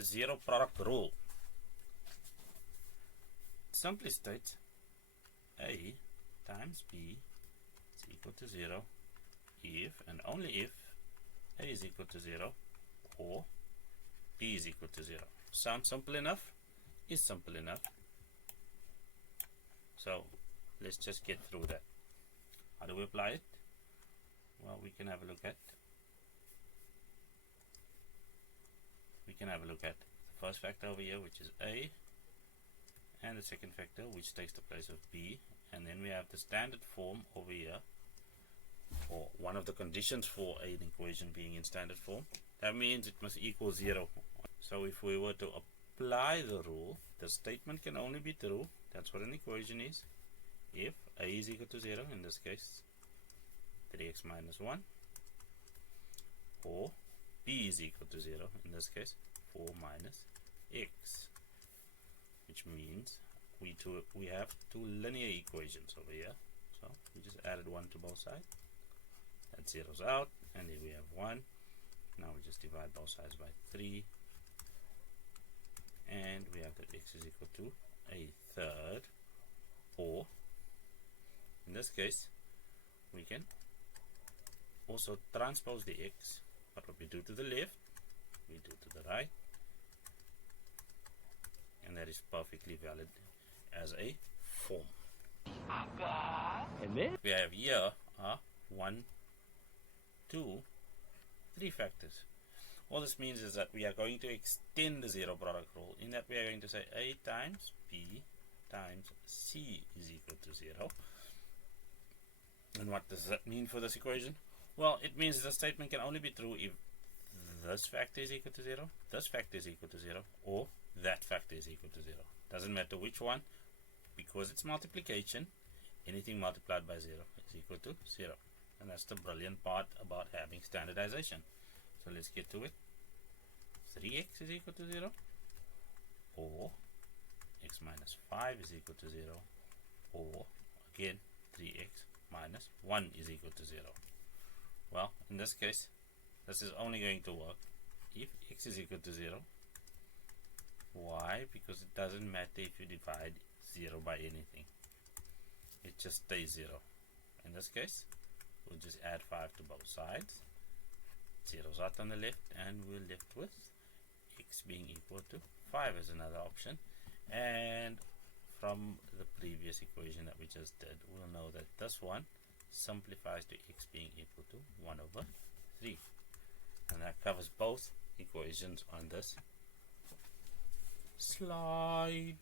the zero product rule. It simply states A times B is equal to 0 if and only if A is equal to 0 or B is equal to 0. Sounds simple enough? Is simple enough. So let's just get through that. How do we apply it? Well, we can have a look at the first factor over here, which is A, and the second factor, which takes the place of B, and then we have the standard form over here, or one of the conditions for an equation being in standard form. That means it must equal 0. So if we were to apply the rule, the statement can only be true, that's what an equation is, if A is equal to 0, in this case 3x minus 1, or B is equal to 0, in this case 4 minus x, which means we have two linear equations over here. So we just added 1 to both sides, that zeroes out, and here we have 1. Now we just divide both sides by 3, and we have that x is equal to a third, or in this case we can also transpose the x, but what we do to the left we do to the right, and that is perfectly valid as a form. And then we have here 1, 2, 3 factors. All this means is that we are going to extend the zero product rule, in that we are going to say A times B times C is equal to 0. And what does that mean for this equation? Well, it means the statement can only be true if this factor is equal to 0, this factor is equal to 0, or that factor is equal to 0. Doesn't matter which one, because it's multiplication, anything multiplied by 0 is equal to 0. And that's the brilliant part about having standardization. So let's get to it. 3x is equal to 0, or x minus 5 is equal to 0, or again 3x minus 1 is equal to 0. Well, in this case, this is only going to work if x is equal to 0. Why? Because it doesn't matter if you divide 0 by anything. It just stays 0. In this case, we'll just add 5 to both sides. Zeroes out on the left, and we're left with x being equal to 5 as another option. And from the previous equation that we just did, we'll know that this one simplifies to x being equal to 1 over 3. And that covers both equations on this slide.